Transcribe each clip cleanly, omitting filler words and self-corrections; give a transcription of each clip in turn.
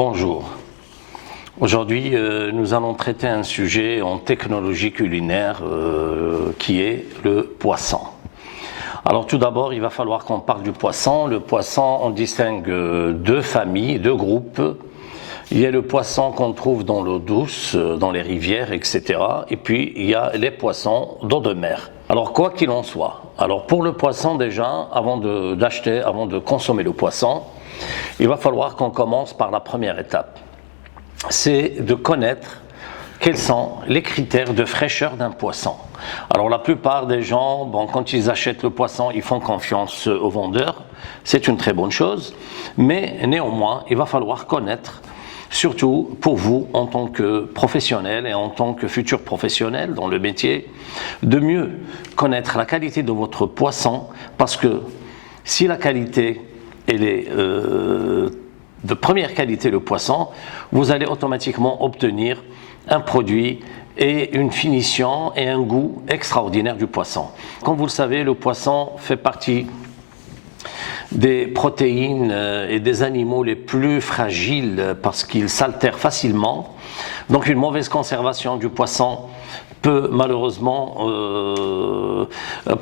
Bonjour. Aujourd'hui, nous allons traiter un sujet en technologie culinaire qui est le poisson. Alors tout d'abord, il va falloir qu'on parle du poisson. Le poisson, on distingue deux familles, deux groupes. Il y a le poisson qu'on trouve dans l'eau douce, dans les rivières, etc. Et puis, il y a les poissons d'eau de mer. Alors, quoi qu'il en soit, alors pour le poisson déjà, avant de consommer le poisson, il va falloir qu'on commence par la première étape. C'est de connaître quels sont les critères de fraîcheur d'un poisson. Alors la plupart des gens, quand ils achètent le poisson, ils font confiance au vendeur. C'est une très bonne chose, mais néanmoins, il va falloir connaître, surtout pour vous en tant que professionnel et en tant que futur professionnel dans le métier, de mieux connaître la qualité de votre poisson, parce que si la qualité elle est de première qualité, le poisson, vous allez automatiquement obtenir un produit et une finition et un goût extraordinaire du poisson. Comme vous le savez, le poisson fait partie des protéines et des animaux les plus fragiles parce qu'ils s'altèrent facilement. Donc une mauvaise conservation du poisson peut malheureusement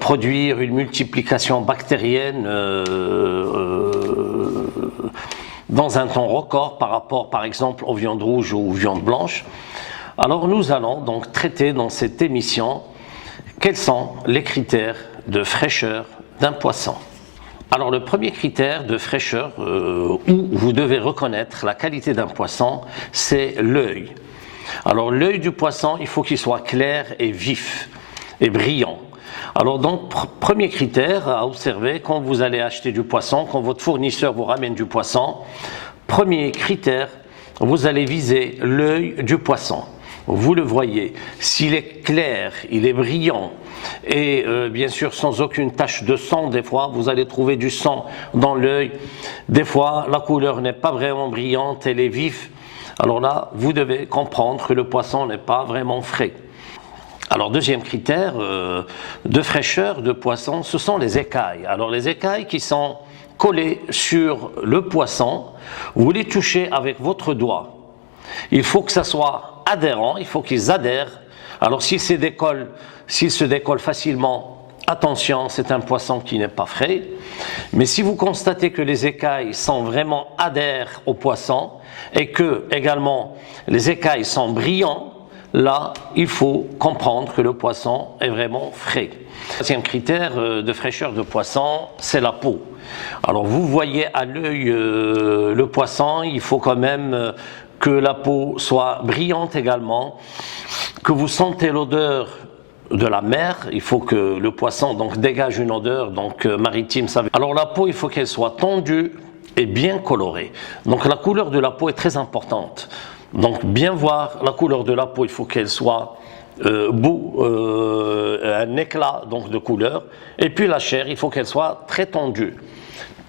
produire une multiplication bactérienne dans un temps record par rapport par exemple aux viandes rouges ou aux viandes blanches. Alors nous allons donc traiter dans cette émission quels sont les critères de fraîcheur d'un poisson. Alors le premier critère de fraîcheur où vous devez reconnaître la qualité d'un poisson, c'est l'œil. Alors l'œil du poisson, il faut qu'il soit clair et vif et brillant. Alors donc, premier critère à observer quand vous allez acheter du poisson, quand votre fournisseur vous ramène du poisson, premier critère, vous allez viser l'œil du poisson. Vous le voyez, s'il est clair, il est brillant et bien sûr sans aucune tache de sang, des fois vous allez trouver du sang dans l'œil, des fois la couleur n'est pas vraiment brillante, elle est vive, alors là vous devez comprendre que le poisson n'est pas vraiment frais. Alors deuxième critère de fraîcheur de poisson, ce sont les écailles. Alors les écailles qui sont collées sur le poisson, vous les touchez avec votre doigt. Il faut que ça soit adhérent, il faut qu'ils adhèrent. Alors s'il se décolle facilement, attention, c'est un poisson qui n'est pas frais. Mais si vous constatez que les écailles sont vraiment adhèrent au poisson et que également les écailles sont brillants, là, il faut comprendre que le poisson est vraiment frais. Troisième critère de fraîcheur de poisson, c'est la peau. Alors vous voyez à l'œil le poisson, il faut quand même que la peau soit brillante également, que vous sentez l'odeur de la mer, il faut que le poisson donc dégage une odeur maritime. Alors la peau, il faut qu'elle soit tendue et bien colorée. Donc la couleur de la peau est très importante. Donc bien voir la couleur de la peau, il faut qu'elle soit un éclat donc, de couleur. Et puis la chair, il faut qu'elle soit très tendue.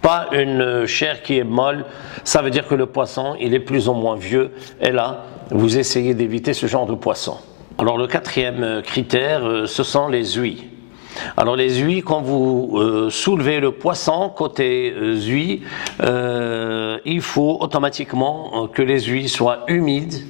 Pas une chair qui est molle, ça veut dire que le poisson il est plus ou moins vieux. Et là, vous essayez d'éviter ce genre de poisson. Alors le quatrième critère, ce sont les ouïes. Alors les ouïes, quand vous soulevez le poisson côté ouïes, il faut automatiquement que les ouïes soient humides,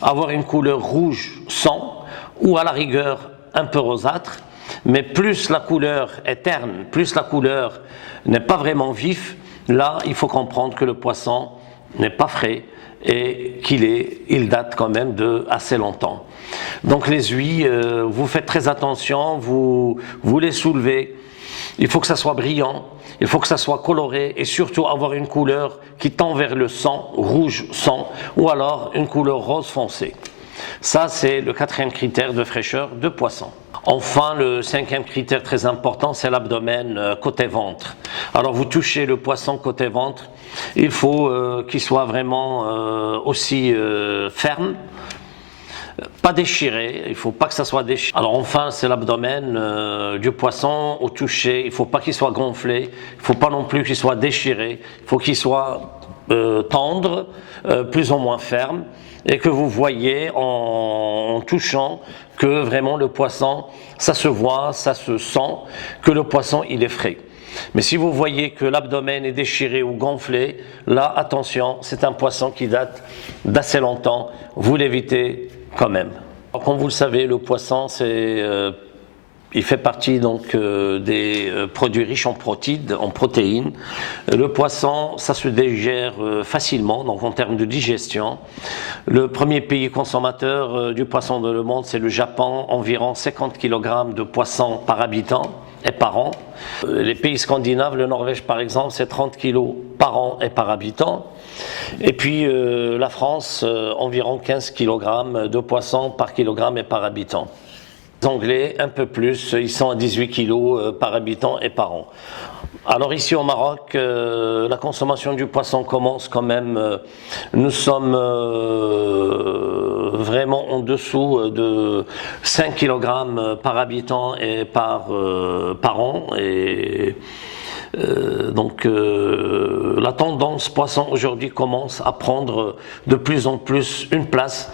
avoir une couleur rouge sang ou à la rigueur un peu rosâtre, mais plus la couleur est terne, plus la couleur n'est pas vraiment vive, là il faut comprendre que le poisson n'est pas frais et qu'il date quand même de assez longtemps. Donc les ouïes, vous faites très attention, vous les soulevez, il faut que ça soit brillant, il faut que ça soit coloré et surtout avoir une couleur qui tend vers le sang, rouge sang, ou alors une couleur rose foncé. Ça c'est le quatrième critère de fraîcheur de poisson. Enfin, le cinquième critère très important, c'est l'abdomen côté ventre. Alors vous touchez le poisson côté ventre, il faut qu'il soit vraiment aussi ferme, pas déchiré, il ne faut pas que ça soit déchiré. Alors enfin, c'est l'abdomen du poisson au toucher, il ne faut pas qu'il soit gonflé, il ne faut pas non plus qu'il soit déchiré, il faut qu'il soit tendre, plus ou moins ferme, et que vous voyez en touchant que vraiment le poisson, ça se voit, ça se sent, que le poisson il est frais. Mais si vous voyez que l'abdomen est déchiré ou gonflé, là, attention, c'est un poisson qui date d'assez longtemps, vous l'évitez quand même. Alors, comme vous le savez, le poisson, il fait partie donc des produits riches en protéines. Le poisson, ça se digère facilement, donc en termes de digestion. Le premier pays consommateur du poisson dans le monde, c'est le Japon, environ 50 kg de poisson par habitant et par an. Les pays scandinaves, le Norvège par exemple, c'est 30 kg par an et par habitant. Et puis la France, environ 15 kg de poisson par kilogramme et par habitant. Les Anglais, un peu plus, ils sont à 18 kg par habitant et par an. Alors ici au Maroc, la consommation du poisson commence quand même, nous sommes vraiment en dessous de 5 kg par habitant et par an. Et donc la tendance poisson aujourd'hui commence à prendre de plus en plus une place.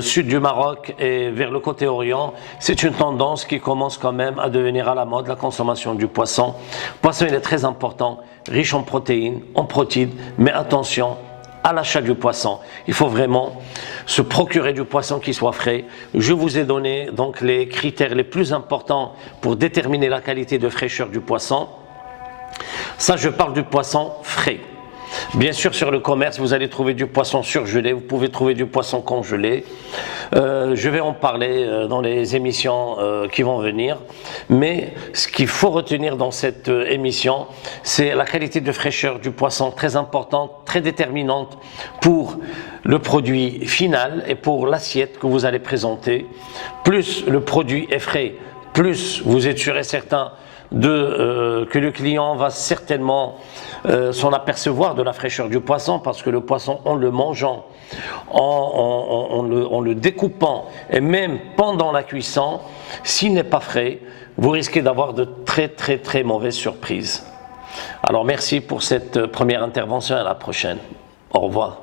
Sud du Maroc et vers le côté orient, c'est une tendance qui commence quand même à devenir à la mode, la consommation du poisson. Le poisson, il est très important, riche en protéines, mais attention à l'achat du poisson. Il faut vraiment se procurer du poisson qui soit frais. Je vous ai donné donc les critères les plus importants pour déterminer la qualité de fraîcheur du poisson. Ça, je parle du poisson frais. Bien sûr, sur le commerce, vous allez trouver du poisson surgelé, vous pouvez trouver du poisson congelé. Je vais en parler dans les émissions qui vont venir. Mais ce qu'il faut retenir dans cette émission, c'est la qualité de fraîcheur du poisson, très importante, très déterminante pour le produit final et pour l'assiette que vous allez présenter. Plus le produit est frais, plus vous êtes sûr et certain que le client va certainement s'en apercevoir de la fraîcheur du poisson, parce que le poisson, en le mangeant, en le découpant et même pendant la cuisson, s'il n'est pas frais, vous risquez d'avoir de très mauvaises surprises. Alors merci pour cette première intervention, à la prochaine. Au revoir.